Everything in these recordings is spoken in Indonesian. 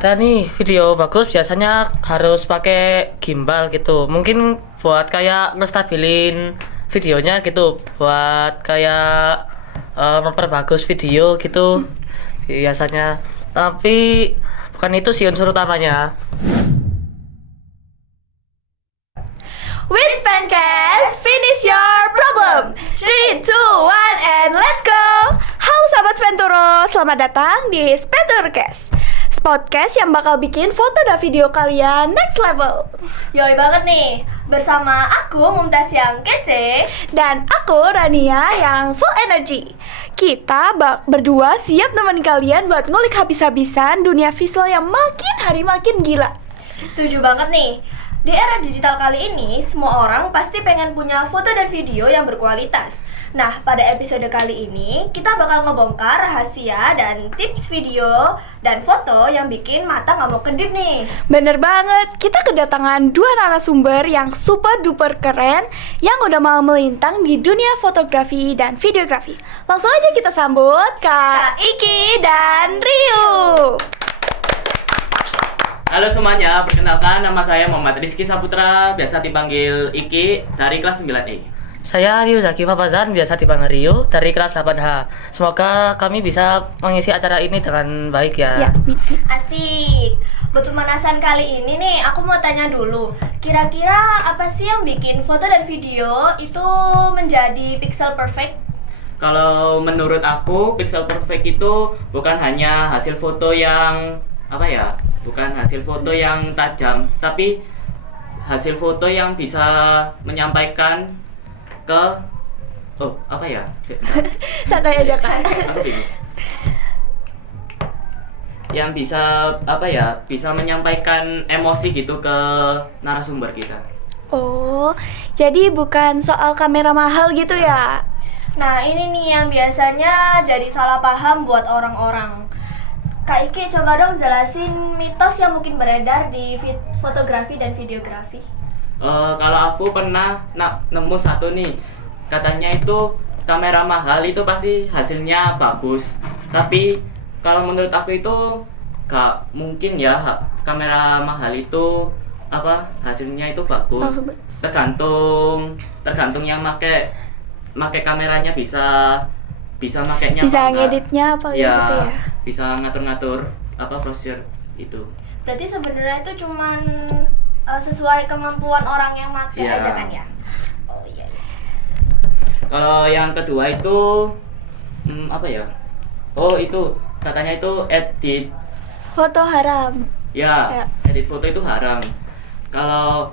Ada nih video bagus biasanya harus pakai gimbal gitu. Mungkin buat kayak ngestabilin videonya gitu, buat kayak memperbagus video gitu biasanya. Tapi bukan itu sih unsur utamanya. With Spencast, finish your problem. 3, 2, 1, and let's go. Halo sahabat Spenturo, selamat datang di Spenturcast, podcast yang bakal bikin foto dan video kalian next level. Yoi banget nih, bersama aku Mumtaz yang kece Dan aku Rania yang full energy. Kita berdua siap nemenin kalian buat ngulik habis-habisan dunia visual yang makin hari makin gila. Setuju banget nih. Di era digital kali ini, semua orang pasti pengen punya foto dan video yang berkualitas. Nah, pada episode kali ini, kita bakal ngebongkar rahasia dan tips video dan foto yang bikin mata nggak mau kedip nih. Bener banget, kita kedatangan dua narasumber yang super duper keren yang udah mau melintang di dunia fotografi dan videografi. Langsung aja kita sambut Kak Iki dan Rio. Halo semuanya, perkenalkan nama saya Muhammad Rizky Saputra, biasa dipanggil Iki dari kelas 9E. Saya Rio Zaki Papazan, biasa dipanggil Rio dari kelas 8H. Semoga kami bisa mengisi acara ini dengan baik ya. Asik. Buat pemanasan kali ini nih, aku mau tanya dulu. Kira-kira apa sih yang bikin foto dan video itu menjadi pixel perfect? Kalau menurut aku, pixel perfect itu bukan hanya hasil foto yang bukan hasil foto yang tajam, tapi hasil foto yang bisa menyampaikan ke Santai aja Kak. Aku bingung. Yang bisa menyampaikan emosi gitu ke narasumber kita. Oh, jadi bukan soal kamera mahal gitu ya? Nah, ini nih yang biasanya jadi salah paham buat orang-orang. Kak Iki, coba dong jelasin mitos yang mungkin beredar di fotografi dan videografi. Kalau aku pernah nemu satu nih, katanya itu kamera mahal itu pasti hasilnya bagus. Tapi kalau menurut aku itu gak mungkin ya, kamera mahal itu hasilnya itu bagus. Tergantung yang make kameranya bisa makainya Bisa apa enggak. ngeditnya apa Ya, gitu ya? bisa ngatur-ngatur posture itu. Berarti sebenarnya itu cuman sesuai kemampuan orang yang pakai Iya. aja kan ya? Oh iya. Kalau yang kedua itu itu katanya itu edit. Foto haram. Ya, Ya. edit foto itu haram. Kalau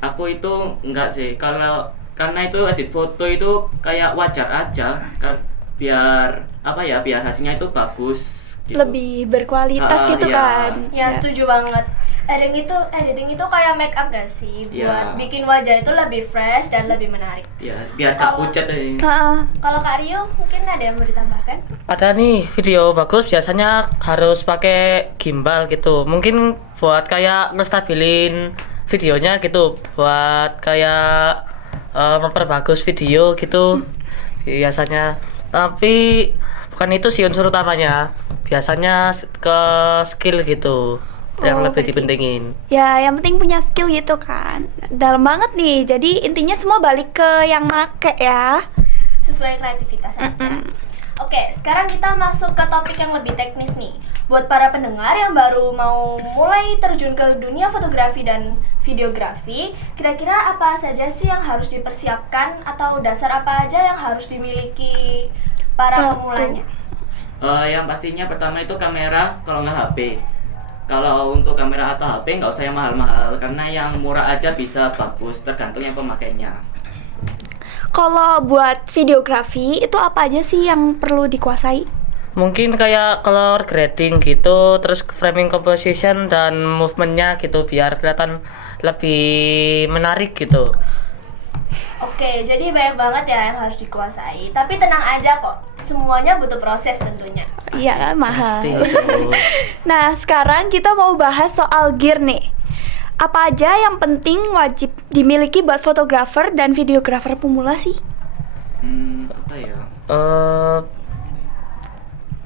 aku itu enggak sih. Karena itu edit foto itu kayak wajar aja kan, biar hasilnya itu bagus gitu. Lebih berkualitas gitu iya. kan? Ya, setuju banget. Editing itu kayak make up gak sih? Iya. Buat bikin wajah itu lebih fresh dan lebih menarik. Ya, biar gak pucat deh. Heeh. Kalau Kak Rio, mungkin ada yang mau ditambahkan? Ada nih video bagus biasanya harus pakai gimbal gitu. Mungkin buat kayak ngestabilin videonya gitu, buat kayak memperbagus video gitu biasanya. Tapi bukan itu sih unsur utamanya. Biasanya ke skill gitu yang Oh, lebih berarti- dipentingin. Ya, yang penting punya skill gitu kan. Dalam banget nih. Jadi intinya semua balik ke yang make ya. Sesuai kreativitas aja. Oke, sekarang kita masuk ke topik yang lebih teknis nih. Buat para pendengar yang baru mau mulai terjun ke dunia fotografi dan videografi, kira-kira apa saja sih yang harus dipersiapkan atau dasar apa aja yang harus dimiliki para pemulanya? Yang pastinya pertama itu kamera, kalau nggak HP. Kalau untuk kamera atau HP nggak usah yang mahal-mahal, karena yang murah aja bisa bagus, tergantung yang pemakainya. Kalau buat videografi itu apa aja sih yang perlu dikuasai? Mungkin kayak color grading gitu, terus framing composition dan movementnya gitu biar kelihatan lebih menarik gitu. Oke, jadi banyak banget ya yang harus dikuasai. Tapi tenang aja kok, semuanya butuh proses tentunya. Iya, mahal. Pasti. Nah, sekarang kita mau bahas soal gear nih. Apa aja yang penting wajib dimiliki buat fotografer dan videografer pemula sih? Apa ya? Eh,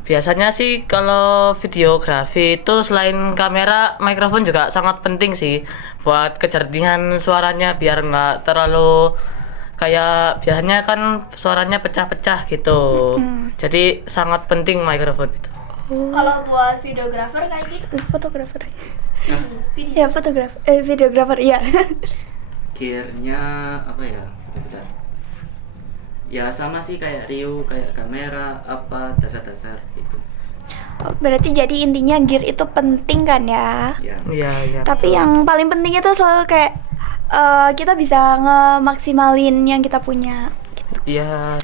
biasanya sih kalau videografi itu selain kamera, mikrofon juga sangat penting sih buat kejernihan suaranya biar nggak terlalu kayak biasanya kan suaranya pecah-pecah gitu. Jadi sangat penting mikrofon itu. Kalau buat videografer kayak gitu, Fotografer. video. Ya, fotografer. Videografer, iya. Gearnya apa ya? Bentar. Ya sama sih kayak Rio, kayak kamera, apa dasar-dasar gitu. Oh, berarti jadi intinya gear itu penting kan ya? Ya. Iya, iya. Tapi yang paling penting itu selalu kayak kita bisa ngemaksimalin yang kita punya. Iya.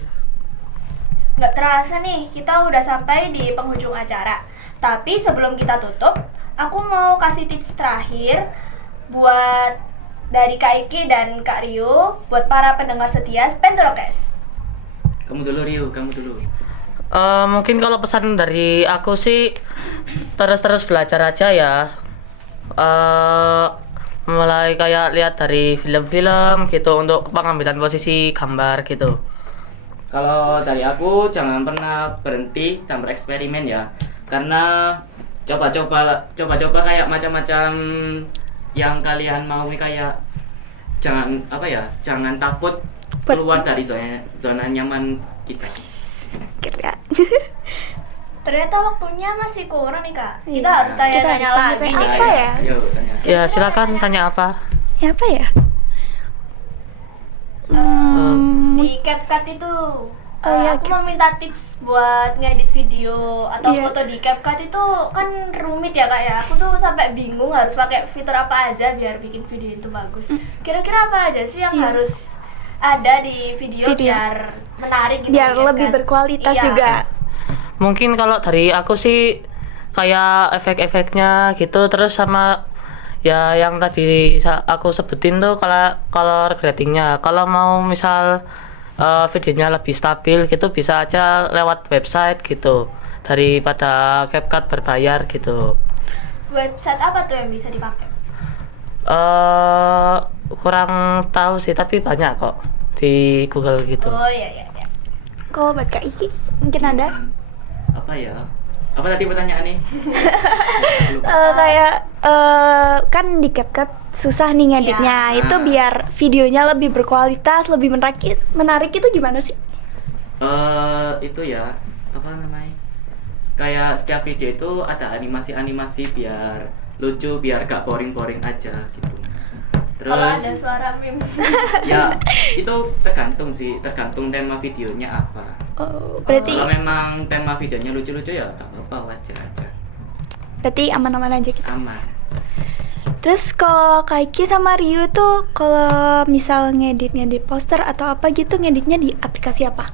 Nggak terasa nih, kita udah sampai di penghujung acara. Tapi sebelum kita tutup, aku mau kasih tips terakhir buat dari Kak Iki dan Kak Rio buat para pendengar setia Spentorokes. Kamu dulu Rio, kamu dulu. Mungkin kalau pesan dari aku sih terus belajar aja ya. Mulai kayak lihat dari film-film gitu untuk pengambilan posisi gambar gitu. Kalau dari aku jangan pernah berhenti dan bereksperimen ya. Karena coba-coba kayak macam-macam yang kalian mau kayak jangan apa ya, jangan takut keluar dari zona nyaman kita. Gear ya. Ternyata waktunya masih kurang nih Kak. Kita Iya. harus tanya-tanya Kita harus lagi. tanya-tanya nih. apa ya? Ayo tanya. Ya silakan tanya apa. Ya apa ya? Di CapCut itu Oh, iya, aku mau minta tips buat ngedit video atau Iya. foto di CapCut itu kan rumit ya Kak ya. Aku tuh sampai bingung harus pakai fitur apa aja biar bikin video itu bagus. Kira-kira apa aja sih yang Iya. harus ada di video, Video. biar menarik gitu Biar di lebih CapCut? berkualitas Iya. juga. Mungkin kalau dari aku sih kayak efek-efeknya gitu terus sama ya yang tadi aku sebutin tuh kalau color gradingnya. Kalau mau misal videonya lebih stabil gitu bisa aja lewat website gitu daripada CapCut berbayar gitu. Website apa tuh yang bisa dipakai? Kurang tahu sih tapi banyak kok di Google gitu. Oh iya iya iya. Kalau buat Kak Iki mungkin ada Apa ya? Apa tadi pertanyaannya? kayak kan di CapCut susah nih ngeditnya. Iya. Itu biar videonya lebih berkualitas, lebih menarik itu gimana sih? Itu ya apa namanya? Kayak setiap video itu ada animasi-animasi biar lucu, biar gak boring-boring aja gitu. Kalau ada Terus suara meme. ya itu tergantung sih, tergantung tema videonya apa. Oh, berarti Kalau memang tema videonya lucu-lucu ya gak apa-apa, wajar aja, aman-aman aja gitu. aman. Terus kalau Kak Iki sama Ryu tuh kalau misal ngedit poster atau apa gitu ngeditnya di aplikasi apa?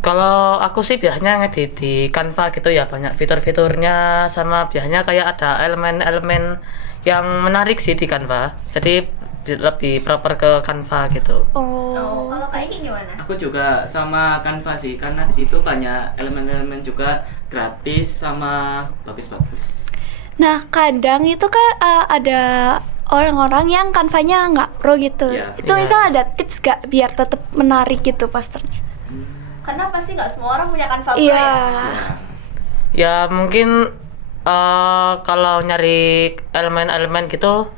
Kalau aku sih biasanya ngedit di Canva gitu ya, banyak fitur-fiturnya sama biasanya kayak ada elemen-elemen yang menarik sih di Canva. Jadi lebih proper ke Canva gitu. Oh, kalau kayak gini gimana? Aku juga sama Canva sih, karena di situ banyak elemen-elemen juga gratis sama bagus-bagus. Nah kadang itu kan ada orang-orang yang Canvanya nggak pro gitu. Iya. Itu Iya. misal ada tips gak biar tetap menarik gitu posternya? Karena pasti nggak semua orang punya Canva Pro Iya. ya. Ya. Ya mungkin kalau nyari elemen-elemen gitu,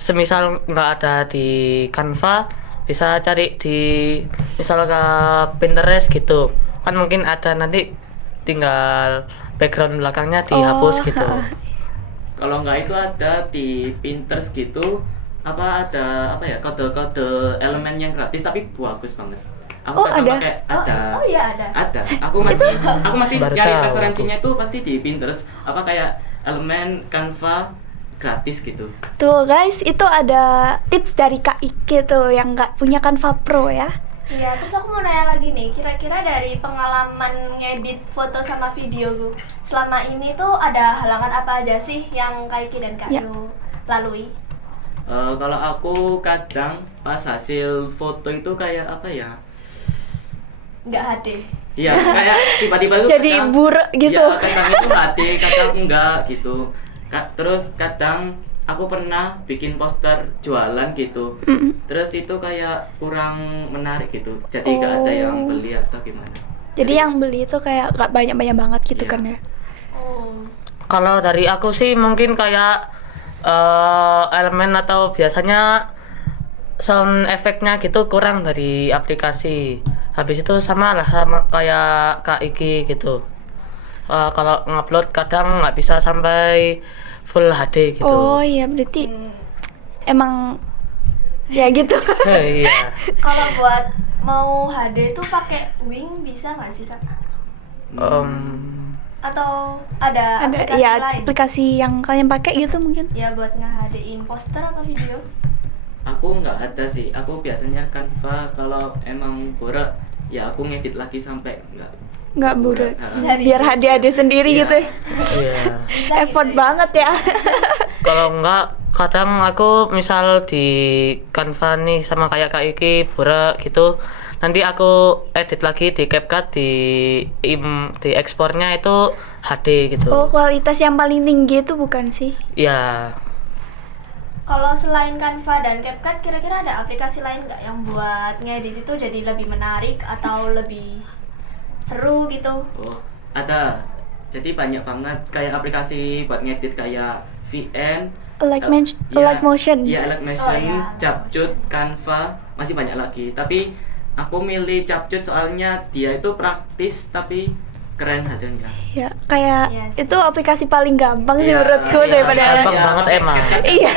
semisal nggak ada di Canva, bisa cari di misal ke Pinterest gitu. Kan mungkin ada nanti tinggal background belakangnya dihapus gitu. Kalau nggak itu ada di Pinterest gitu, ada apa ya, kode-kode elemen yang gratis tapi bagus banget. Aku Oh, kadang ada? pakai ada. Oh iya ada. Ada. Aku mesti Baru nyari tahu referensinya itu pasti di Pinterest. Apa kayak elemen Canva gratis gitu. Tuh guys, itu ada tips dari Kak Iki tuh yang nggak punya Canva Pro ya. Iya, terus aku mau nanya lagi nih, kira-kira dari pengalaman ngedit foto sama video gue selama ini tuh ada halangan apa aja sih yang Kaiki dan Kak Ya. Yu lalui? Kalau aku kadang pas hasil foto itu kayak apa ya? Nggak HD. Iya, kayak tiba-tiba itu Jadi kadang, buruk gitu. ya, kadang itu hati, kadang enggak gitu. Terus kadang aku pernah bikin poster jualan gitu. Terus itu kayak kurang menarik gitu. Jadi nggak ada yang beli atau gimana. Jadi yang beli itu kayak gak banyak-banyak banget gitu Iya. kan ya. Oh. Kalau dari aku sih mungkin kayak elemen atau biasanya sound efeknya gitu kurang dari aplikasi. Habis itu sama lah sama kayak Kak Iki gitu. Kalau ngupload kadang nggak bisa sampai full HD gitu. Oh iya, berarti emang ya gitu. Iya. Kalau buat mau HD tuh pakai Wing bisa nggak sih Kak? Atau ada Ada aplikasi ya lain? aplikasi yang kalian pakai gitu mungkin. Ya buat nge-HD-in poster atau video? Aku nggak ada sih. Aku biasanya Canva kalau emang borak ya aku ngedit lagi sampai Nggak burak. Serius. Biar HD sendiri Iya. gitu. Iya. Bisa Effort gitu ya? banget ya. Kalau enggak kadang aku misal di Canva nih sama kayak Kak Iki burak gitu. Nanti aku edit lagi di CapCut di ekspornya itu HD gitu. Oh, kualitas yang paling tinggi itu bukan sih? Ya. Kalau selain Canva dan CapCut, kira-kira ada aplikasi lain nggak yang buat ngedit itu jadi lebih menarik atau lebih seru gitu? Oh, ada. Jadi banyak banget kayak aplikasi buat ngedit kayak VN, Like Motion. Iya, Like Motion, Oh, iya. CapCut, Canva, masih banyak lagi. Tapi aku milih CapCut soalnya dia itu praktis tapi keren hasilnya. Ya, kayak Iya sih. itu aplikasi paling gampang sih Iya, menurutku iya, daripada gampang banget pakai emang. CapCut. Iya.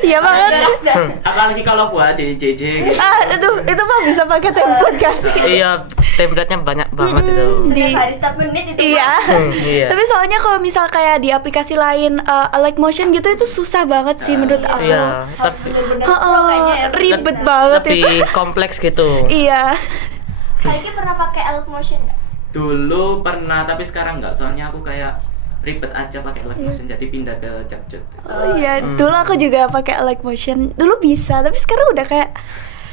Iya banget. Apalagi kalau buat JJ gitu. Itu mah bisa pakai template gak sih? Iya, template-nya banyak banget itu. Setiap hari setiap menit itu. Iya. Iya. Tapi soalnya kalau misal kayak di aplikasi lain Like Motion gitu itu susah banget sih menurut aku. Iya, Harus tapi bener-bener pro kayaknya ya. Ribet bisa. banget itu. lebih kompleks gitu. Iya. Kayaknya pernah pakai Elk Motion nggak? Dulu pernah tapi sekarang nggak soalnya aku kayak ribet aja pakai Like Motion jadi pindah ke CapCut. Oh iya, dulu aku juga pakai Like Motion. Dulu bisa, tapi sekarang udah kayak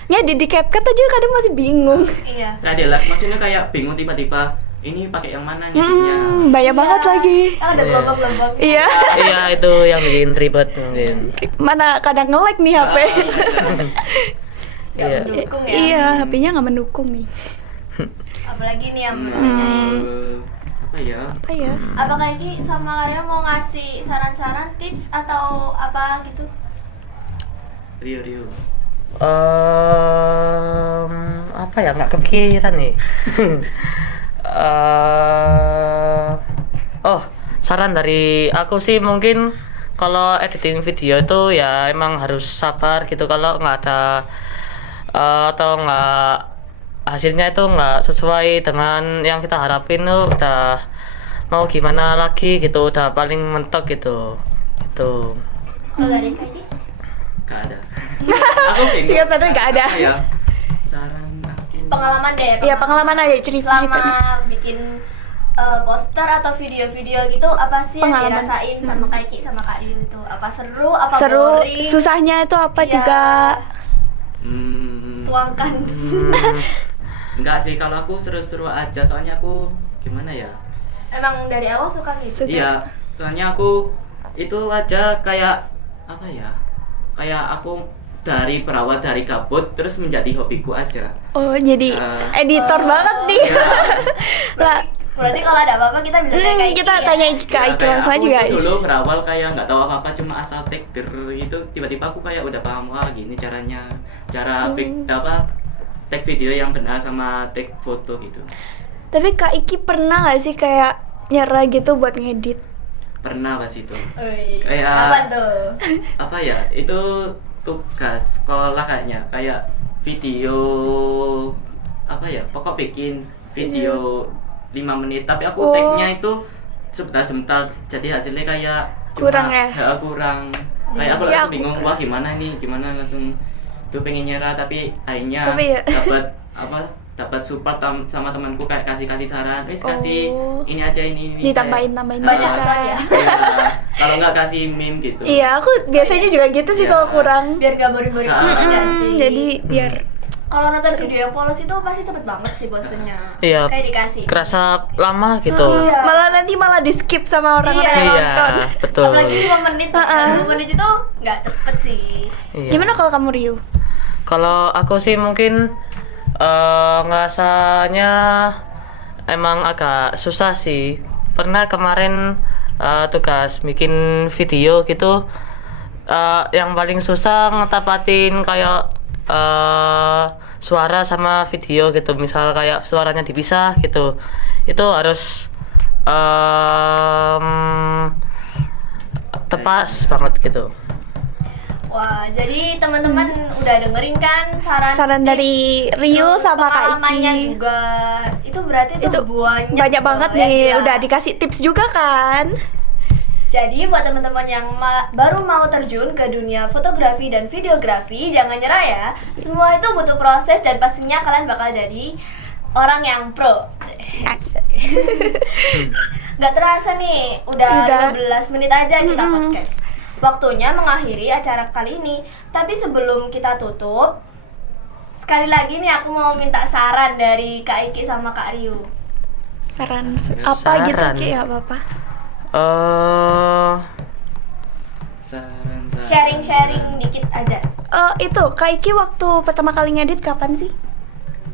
ngedit di CapCut aja kadang masih bingung. Iya. Kayak di Like Motionnya kayak bingung tiba-tiba ini pakai yang mana ngeditnya. Banyak banget Iya. lagi. Oh, ada Iya. gelombang-gelombang. Iya. Iya, itu yang bikin ribet mungkin. Mana kadang nge-lag nih HP. Nggak Iya. mendukung ya. Iya, HP-nya nggak mendukung nih. Apalagi nih yang menanyain. Apa ya? Apa ya? Apakah ini sama Arya mau ngasih saran-saran, tips atau apa gitu? Rio. Apa ya, nggak kepikiran nih. Oh, saran dari aku sih mungkin kalau editing video itu ya emang harus sabar gitu. Kalau nggak ada atau nggak hasilnya itu nggak sesuai dengan yang kita harapin tuh udah mau gimana lagi gitu, udah paling mentok gitu. Itu. Kalau dari Kaji? Gak ada. Aku bingung. Singkat padat nggak ada. Apa ya? Saran aku. Pengalaman deh. Iya, pengalaman aja cerita. Selama bikin poster atau video-video gitu, apa sih yang Pengalaman. dirasain sama Kaiki sama Kak Yu itu? Apa seru, apa Seru, boring? susahnya itu apa Iya. juga. Tuangkan. Enggak sih, kalau aku seru-seru aja soalnya aku gimana ya? Emang dari awal suka gitu? Iya, soalnya aku itu aja kayak apa ya? Kayak aku berawal dari kabut terus menjadi hobiku aja. Oh, jadi editor banget nih. Iya. Lah, Berarti kalau ada apa-apa kita bisa tanya Kaiki kita ya? tanya Kak Ya, Iki kayak langsung aja aku guys. dulu berawal kayak nggak tahu apa-apa cuma asal take gitu tiba-tiba aku kayak udah paham wah gini caranya cara take video yang benar sama take foto gitu. Tapi Kak Iki pernah gak sih kayak nyerah gitu buat ngedit? Pernah pas itu. Wih, Kayak- apa tuh? Apa ya? Itu tugas sekolah kayaknya kayak video apa ya? Pokok bikin video 5 menit tapi aku Oh. take-nya itu sebentar jadi hasilnya kayak Kurang ya? Kurang. Kayak aku Ya, langsung aku- bingung wah gimana nih? Gimana langsung tuh pengen nyerah tapi akhirnya Tapi ya- dapat support sama temanku kayak kasih saran, kasih Oh. ini aja ini Ditambahin kayak- Banyak juga. asap ya? Iya. Kalau nggak kasih meme gitu. Iya, aku biasanya juga gitu sih Iya. kalau kurang. Biar gak boring-boring banget gak sih? Jadi biar Kalau nonton video yang polos itu pasti cepet banget sih bosennya. Iya. Kayak dikasih. Kerasa lama gitu. Iya. malah di skip sama orang-orang yang Iya, nonton. betul. Apalagi 5 menit. 5 menit itu nggak cepet sih. Iya. Gimana kalau kamu Rio? Kalau aku sih mungkin ngerasanya emang agak susah sih. Pernah kemarin tugas bikin video gitu, yang paling susah ngetapatin kayak suara sama video gitu. Misal kayak suaranya dipisah gitu, itu harus tepas banget gitu. Wah, jadi teman-teman udah dengerin kan Saran tips, dari Rio terus sama Kak pengalamannya Iki. juga. Itu berarti Itu banyak banget ya, nih, gila. udah dikasih tips juga kan. Jadi buat teman-teman yang baru mau terjun ke dunia fotografi dan videografi, jangan nyerah ya. Semua itu butuh proses dan pastinya kalian bakal jadi orang yang pro. Gak terasa nih, udah 15 menit aja kita podcast. Waktunya mengakhiri acara kali ini. Tapi sebelum kita tutup, sekali lagi nih aku mau minta saran dari Kak Iki sama Kak Rio. Saran apa gitu Saran. Ki, ya apa? Saran. Sharing-sharing dikit aja. Itu Kak Iki waktu pertama kali ngedit kapan sih?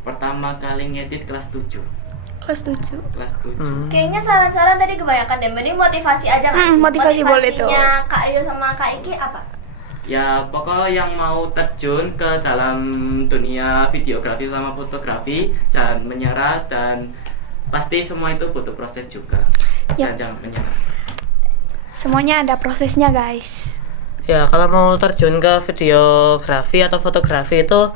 Pertama kali ngedit kelas 7. Kelas 7. Kelas 7. Kayaknya saran-saran tadi kebanyakan deh. Mending motivasi aja nggak sih? Motivasi boleh tuh. Motivasinya Kak Rio sama Kak Iki apa? Ya pokoknya yang mau terjun ke dalam dunia videografi sama fotografi jangan menyerah, dan pasti semua itu butuh proses juga. Yap. Dan jangan menyerah. Semuanya ada prosesnya guys. Ya, kalau mau terjun ke videografi atau fotografi itu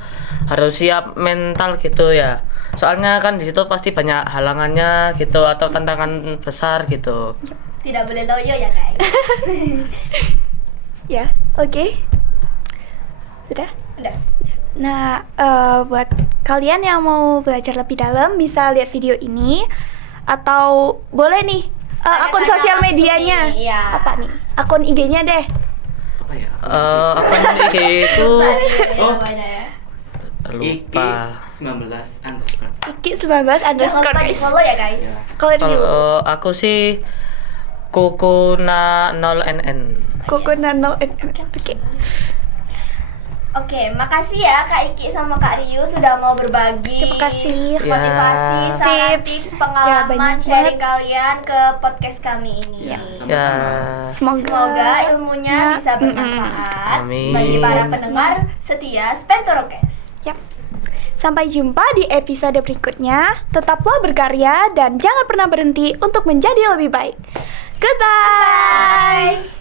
harus siap mental gitu ya. Soalnya kan di situ pasti banyak halangannya gitu atau tantangan besar gitu. Tidak boleh loyo ya guys. Ya, oke. Sudah? Udah. Nah, buat kalian yang mau belajar lebih dalam bisa lihat video ini atau boleh nih akun Tanya-tanya sosial langsung medianya. nih, iya. Apa nih? Akun IG-nya deh. Apa ya? Akun IG itu Susah nih Oh. namanya ya. lupa. Iki 19 underscore. Iki 19 Jangan underscore lupa di guys. follow ya guys. Ya. Kalau di Kalau aku sih Kukuna 0NN. Kokona 0 Oke. Oke, makasih ya Kak Iki sama Kak Rio sudah mau berbagi Terima kasih. motivasi, Ya. saran, Tips. tips, Ya, pengalaman, banyak sharing banget. kalian ke podcast kami ini. Ya. Ya, Sama-sama. Semoga ilmunya Ya. bisa bermanfaat Amin. bagi para pendengar setia Spentorokes. Yap. Sampai jumpa di episode berikutnya. Tetaplah berkarya dan jangan pernah berhenti untuk menjadi lebih baik. Goodbye.